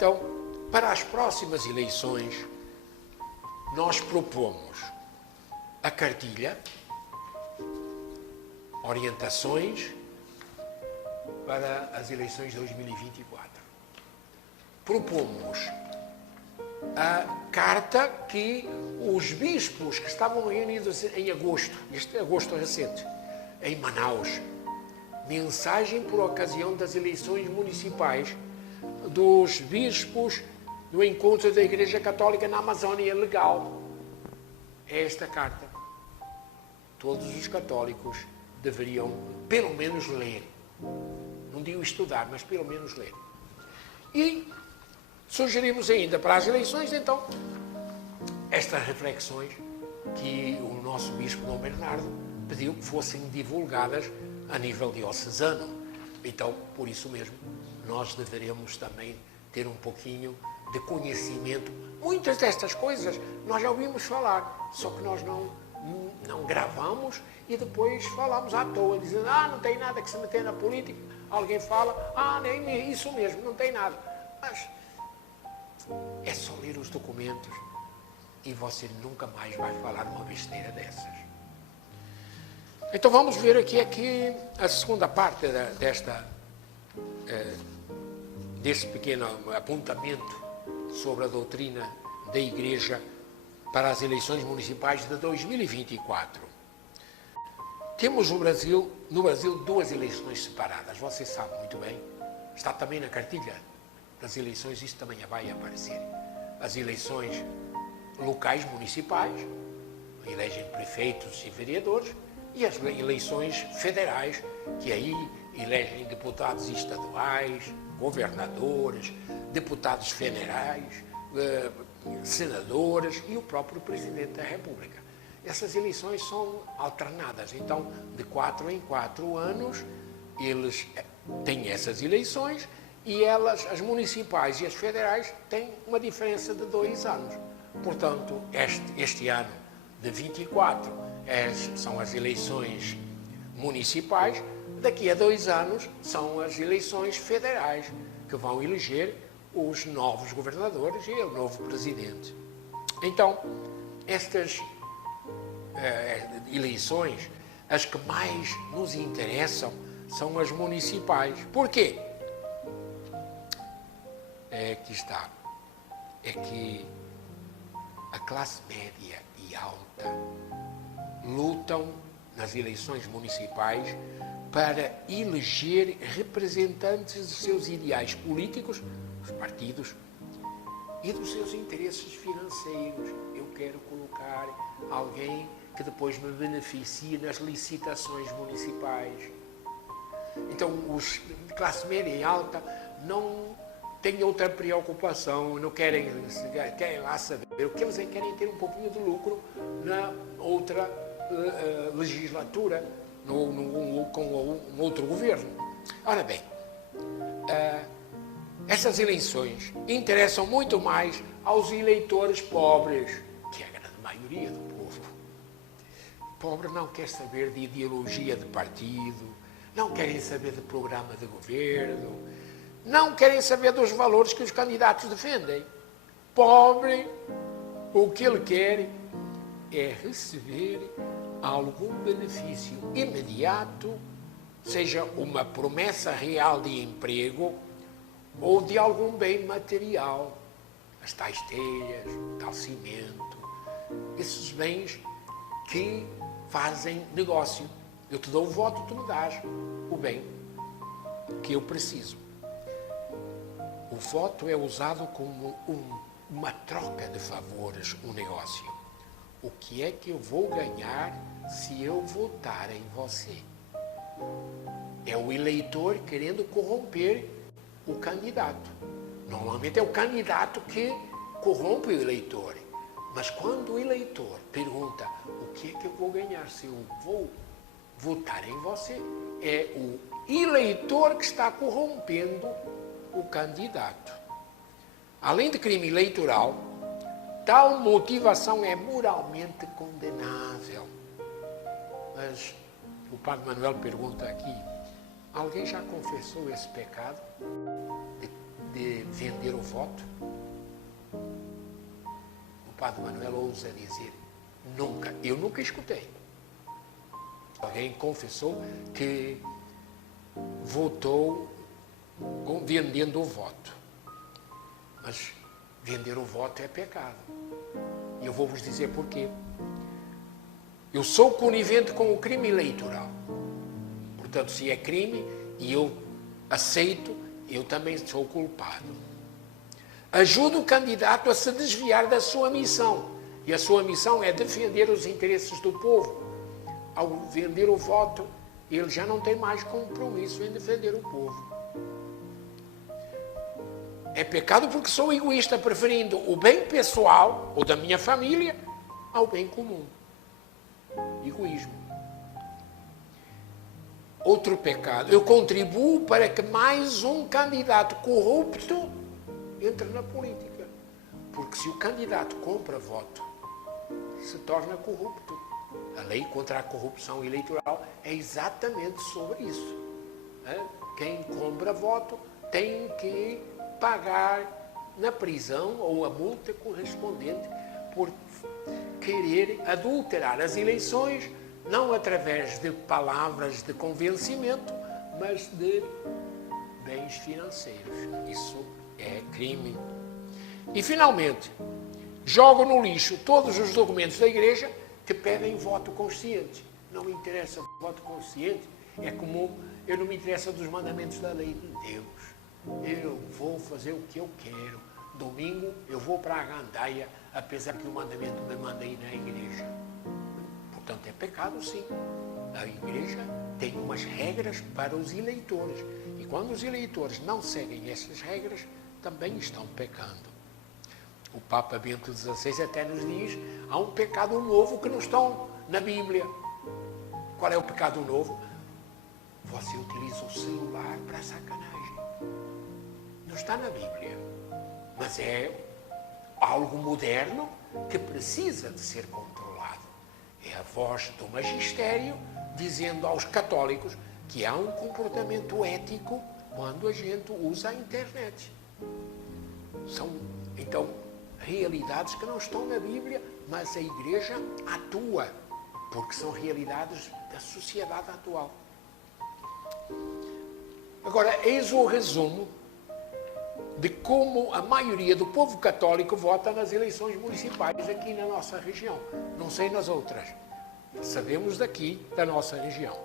Então, para as próximas eleições, nós propomos a cartilha, orientações para as eleições de 2024. Propomos a carta que os bispos que estavam reunidos em agosto, este agosto recente, em Manaus, mensagem por ocasião das eleições municipais dos bispos do encontro da Igreja Católica na Amazônia Legal. É esta carta. Todos os católicos deveriam, pelo menos, ler. Não digo estudar, mas pelo menos ler. E sugerimos ainda para as eleições, então, estas reflexões que o nosso bispo Dom Bernardo pediu que fossem divulgadas a nível diocesano. Então, por isso mesmo, nós deveremos também ter um pouquinho de conhecimento. Muitas destas coisas nós já ouvimos falar, só que nós não gravamos e depois falamos à toa, dizendo, não tem nada que se meter na política. Alguém fala, nem isso mesmo, não tem nada. Mas é só ler os documentos e você nunca mais vai falar uma besteira dessas. Então vamos ver aqui a segunda parte desse pequeno apontamento sobre a doutrina da Igreja para as eleições municipais de 2024. Temos no Brasil duas eleições separadas, você sabe muito bem. Está também na cartilha das eleições, isso também vai aparecer. As eleições locais municipais, elegem prefeitos e vereadores, e as eleições federais, que aí elegem deputados estaduais, governadores, deputados federais, senadores e o próprio presidente da República. Essas eleições são alternadas, então de 4 em 4 anos eles têm essas eleições e as municipais e as federais têm uma diferença de 2 anos. Portanto, este ano de 24 são as eleições municipais, daqui a 2 anos são as eleições federais, que vão eleger os novos governadores e o novo presidente. Então, estas eleições, as que mais nos interessam são as municipais. Por quê? Aqui está. É que a classe média e alta lutam nas eleições municipais para eleger representantes dos seus ideais políticos, dos partidos, e dos seus interesses financeiros. Eu quero colocar alguém que depois me beneficie nas licitações municipais. Então, os de classe média e alta não têm outra preocupação, não querem lá saber. O que eles querem ter um pouquinho de lucro na outra legislatura, com um outro governo. Ora bem, essas eleições interessam muito mais aos eleitores pobres, que é a grande maioria do povo. O pobre não quer saber de ideologia de partido, não querem saber de programa de governo, não querem saber dos valores que os candidatos defendem. Pobre, o que ele quer é receber algum benefício imediato, seja uma promessa real de emprego ou de algum bem material, as tais telhas, tal cimento, esses bens que fazem negócio. Eu te dou o voto, tu me dás o bem que eu preciso. O voto é usado como uma troca de favores, um negócio. O que é que eu vou ganhar se eu votar em você? É o eleitor querendo corromper o candidato. Normalmente é o candidato que corrompe o eleitor. Mas quando o eleitor pergunta o que é que eu vou ganhar se eu vou votar em você, é o eleitor que está corrompendo o candidato. Além de crime eleitoral, tal motivação é moralmente condenável. Mas o Padre Manuel pergunta aqui, alguém já confessou esse pecado? de vender o voto? O Padre Manuel ousa dizer, nunca. Eu nunca escutei. Alguém confessou que votou vendendo o voto. Mas vender o voto é pecado. E eu vou vos dizer porquê. Eu sou conivente com o crime eleitoral. Portanto, se é crime e eu aceito, eu também sou culpado. Ajudo o candidato a se desviar da sua missão. E a sua missão é defender os interesses do povo. Ao vender o voto, ele já não tem mais compromisso em defender o povo. É pecado porque sou egoísta, preferindo o bem pessoal ou da minha família ao bem comum. Egoísmo. Outro pecado, eu contribuo para que mais um candidato corrupto entre na política. Porque se o candidato compra voto, se torna corrupto. A lei contra a corrupção eleitoral é exatamente sobre isso. Quem compra voto tem que pagar na prisão ou a multa correspondente por querer adulterar as eleições, não através de palavras de convencimento, mas de bens financeiros. Isso é crime. E, finalmente, jogo no lixo todos os documentos da Igreja que pedem voto consciente. Não me interessa voto consciente, é como eu não me interessa dos mandamentos da lei de Deus. Eu vou fazer o que eu quero. Domingo eu vou para a gandaia, apesar que o mandamento me manda ir na igreja. Portanto, é pecado, sim. A igreja tem umas regras para os eleitores. E quando os eleitores não seguem essas regras, também estão pecando. O Papa Bento XVI até nos diz, há um pecado novo que não está na Bíblia. Qual é o pecado novo? Você utiliza o celular para sacanagem. Não está na Bíblia. Mas é algo moderno que precisa de ser controlado. É a voz do magistério dizendo aos católicos que há um comportamento ético quando a gente usa a internet. São, então, realidades que não estão na Bíblia, mas a Igreja atua, porque são realidades da sociedade atual. Agora, eis o resumo de como a maioria do povo católico vota nas eleições municipais aqui na nossa região. Não sei nas outras. Sabemos daqui, da nossa região.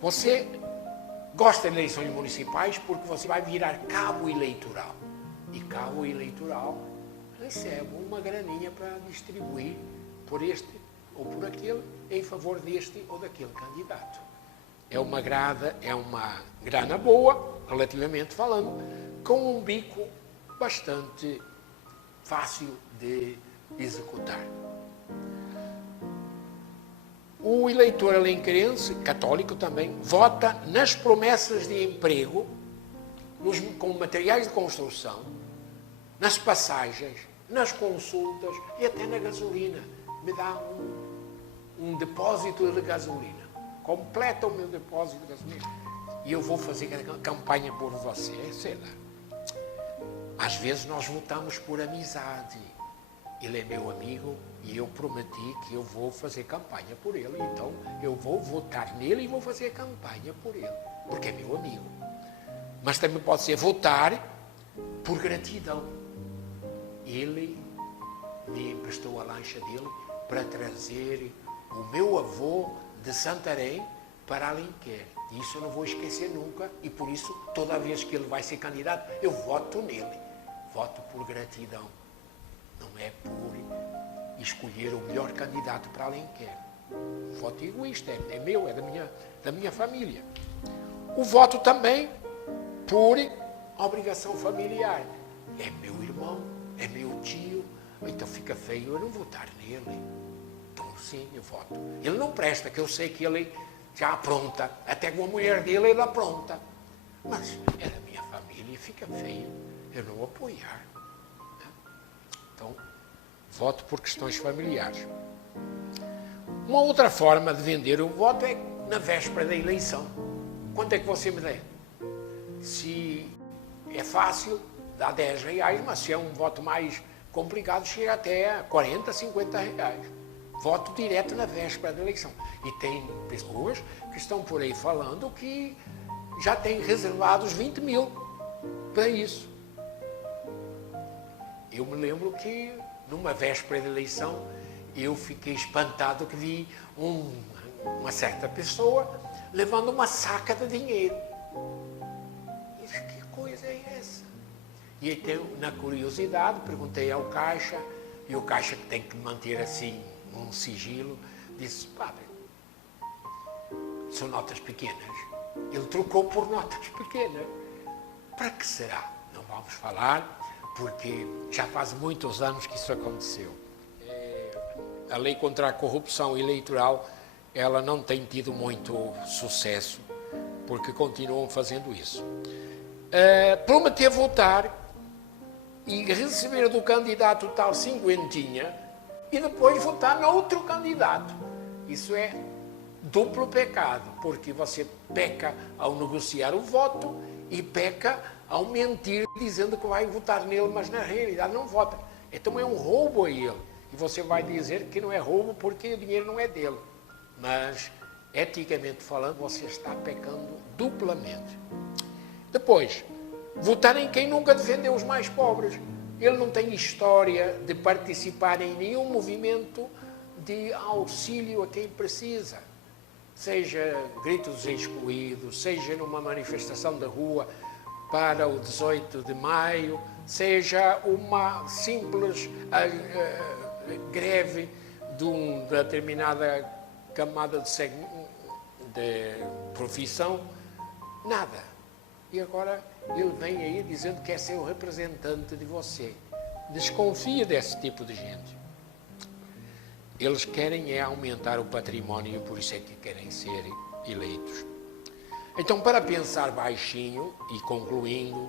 Você gosta de eleições municipais porque você vai virar cabo eleitoral. E cabo eleitoral recebe uma graninha para distribuir por este ou por aquele, em favor deste ou daquele candidato. É uma grana boa, relativamente falando, com um bico bastante fácil de executar. O eleitor alenquerense, católico também, vota nas promessas de emprego, com materiais de construção, nas passagens, nas consultas e até na gasolina. Me dá um depósito de gasolina. Completa o meu depósito de gasolina. E eu vou fazer campanha por você, sei lá. Às vezes nós votamos por amizade. Ele é meu amigo e eu prometi que eu vou fazer campanha por ele. Então eu vou votar nele e vou fazer campanha por ele, porque é meu amigo. Mas também pode ser votar por gratidão. Ele me emprestou a lancha dele para trazer o meu avô de Santarém para Alenquer. Isso eu não vou esquecer nunca e por isso, toda vez que ele vai ser candidato, eu voto nele. Voto por gratidão. Não é por escolher o melhor candidato para Alenquer. Voto egoísta, é meu, é da minha família. O voto também por obrigação familiar. É meu irmão, é meu tio, então fica feio eu não votar nele. Então sim, eu voto. Ele não presta, que eu sei que ele já apronta, até com a mulher dele ele apronta. Mas é da minha família e fica feio eu não apoiar. Então, voto por questões familiares. Uma outra forma de vender o voto é na véspera da eleição. Quanto é que você me der? Se é fácil, dá 10 reais, mas se é um voto mais complicado, chega até a 40, 50 reais. Voto direto na véspera da eleição. E tem pessoas que estão por aí falando que já têm reservados 20 mil para isso. Eu me lembro que, numa véspera de eleição, eu fiquei espantado que vi uma certa pessoa levando uma saca de dinheiro. E disse, que coisa é essa? E então, na curiosidade, perguntei ao caixa, e o caixa, que tem que manter assim um sigilo, disse, padre, são notas pequenas. Ele trocou por notas pequenas. Para que será? Não vamos falar, porque já faz muitos anos que isso aconteceu. A lei contra a corrupção eleitoral, ela não tem tido muito sucesso, porque continuam fazendo isso. Prometer votar e receber do candidato tal cinquentinha e depois votar noutro candidato. Isso é duplo pecado, porque você peca ao negociar o voto e peca ao mentir dizendo que vai votar nele, mas na realidade não vota. Então é um roubo a ele. E você vai dizer que não é roubo porque o dinheiro não é dele. Mas, eticamente falando, você está pecando duplamente. Depois, votar em quem nunca defendeu os mais pobres. Ele não tem história de participar em nenhum movimento de auxílio a quem precisa. Seja grito dos excluídos, seja numa manifestação da rua para o 18 de maio, seja uma simples greve de uma determinada camada de profissão, nada. E agora ele vem aí dizendo que quer ser o representante de você. Desconfia desse tipo de gente. Eles querem é aumentar o património, por isso é que querem ser eleitos. Então, para pensar baixinho e concluindo,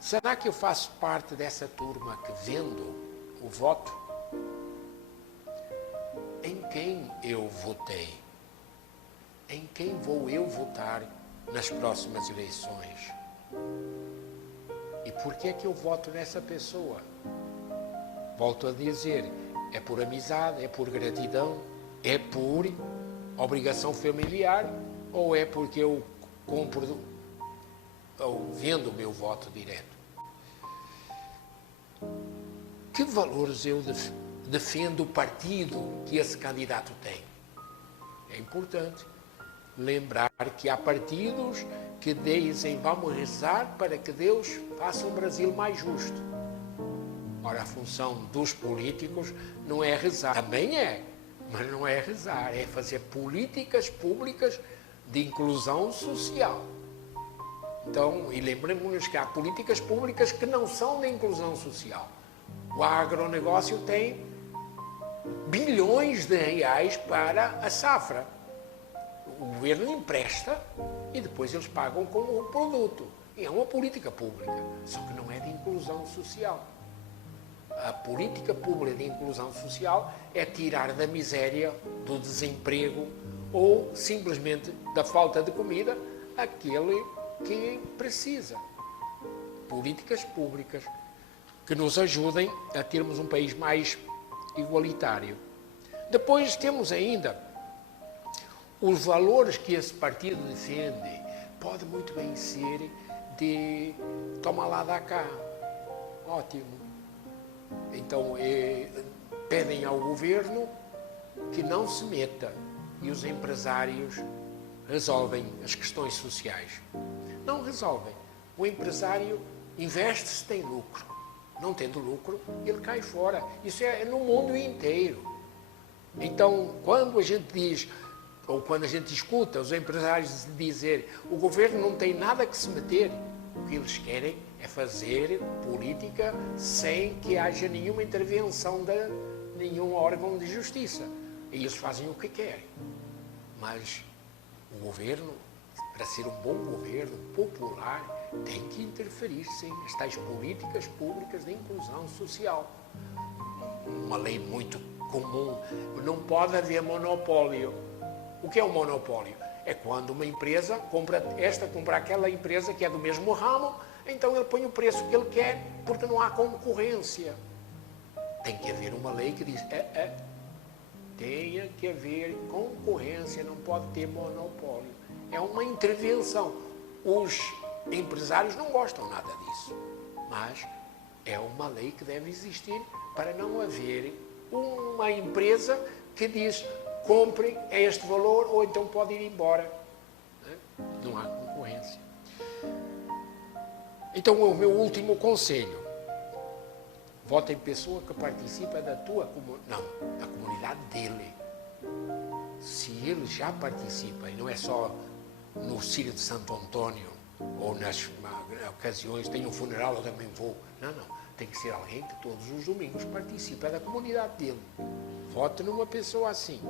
será que eu faço parte dessa turma que vendo o voto? Em quem eu votei? Em quem vou eu votar nas próximas eleições? E por que é que eu voto nessa pessoa? Volto a dizer, é por amizade, é por gratidão, é por obrigação familiar ou é porque eu compro ou vendo o meu voto direto? Que valores eu defendo o partido que esse candidato tem? É importante lembrar que há partidos que dizem vamos rezar para que Deus faça um Brasil mais justo. Ora, a função dos políticos não é rezar. Também é, mas não é rezar. É fazer políticas públicas de inclusão social. Então, e lembremos-nos que há políticas públicas que não são de inclusão social. O agronegócio tem bilhões de reais para a safra. O governo empresta e depois eles pagam com o produto. E é uma política pública, só que não é de inclusão social. A política pública de inclusão social é tirar da miséria, do desemprego ou simplesmente da falta de comida aquele que precisa. Políticas públicas que nos ajudem a termos um país mais igualitário. Depois temos ainda os valores que esse partido defende. Pode muito bem ser de toma lá, dá cá. Ótimo. Então, pedem ao governo que não se meta e os empresários resolvem as questões sociais. Não resolvem. O empresário investe se tem lucro. Não tendo lucro, ele cai fora. Isso é no mundo inteiro. Então, quando a gente diz, ou quando a gente escuta os empresários dizer o governo não tem nada que se meter, o que eles querem é fazer política sem que haja nenhuma intervenção de nenhum órgão de justiça. E eles fazem o que querem. Mas o governo, para ser um bom governo popular, tem que interferir, sim, nas tais políticas públicas de inclusão social. Uma lei muito comum, não pode haver monopólio. O que é um monopólio? É quando uma empresa compra aquela empresa que é do mesmo ramo então ele põe o preço que ele quer, porque não há concorrência. Tem que haver uma lei que diz, tem que haver concorrência, não pode ter monopólio. É uma intervenção. Os empresários não gostam nada disso, mas é uma lei que deve existir para não haver uma empresa que diz, compre a este valor ou então pode ir embora. Não há concorrência. Então, o meu último conselho: vota em pessoa que participa da tua comunidade, não, da comunidade dele. Se ele já participa, e não é só no Círio de Santo Antônio, ou nas ocasiões, tem um funeral, eu também vou. Não, tem que ser alguém que todos os domingos participa da comunidade dele. Vote numa pessoa assim.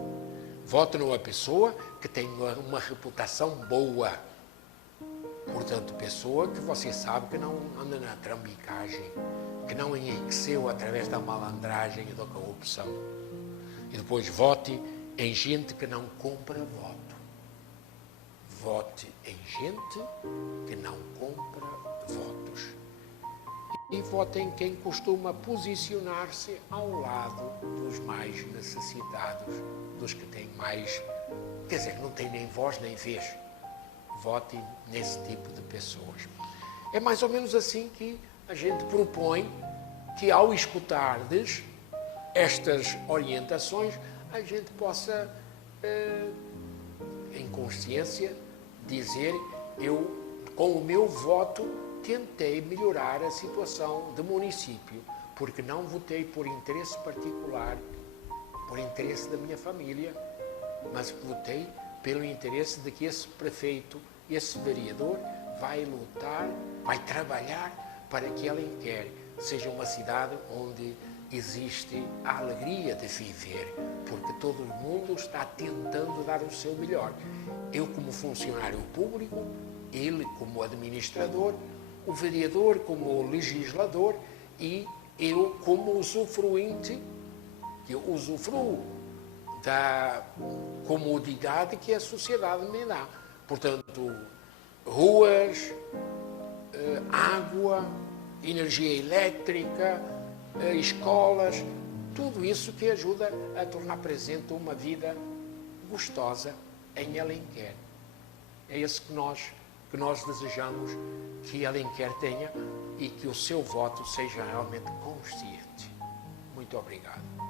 Vote numa pessoa que tem uma reputação boa. Portanto, pessoa que você sabe que não anda na trambicagem, que não enriqueceu através da malandragem e da corrupção. E depois vote em gente que não compra voto. Vote em gente que não compra votos. E vote em quem costuma posicionar-se ao lado dos mais necessitados, dos que têm mais, quer dizer, não têm nem voz nem vez. Vote nesse tipo de pessoas. É mais ou menos assim que a gente propõe que, ao escutar-lhes estas orientações, a gente possa, em consciência, dizer: eu, com o meu voto, tentei melhorar a situação do município, porque não votei por interesse particular, por interesse da minha família, mas votei pelo interesse de que esse prefeito, esse vereador, vai lutar, vai trabalhar para que Alenquer seja uma cidade onde existe a alegria de viver, porque todo mundo está tentando dar o seu melhor. Eu como funcionário público, ele como administrador, o vereador como legislador e eu como usufruinte, que eu usufruo da comodidade que a sociedade me dá. Portanto, ruas, água, energia elétrica, escolas, tudo isso que ajuda a tornar presente uma vida gostosa em Alenquer. É isso que nós desejamos que Alenquer tenha e que o seu voto seja realmente consciente. Muito obrigado.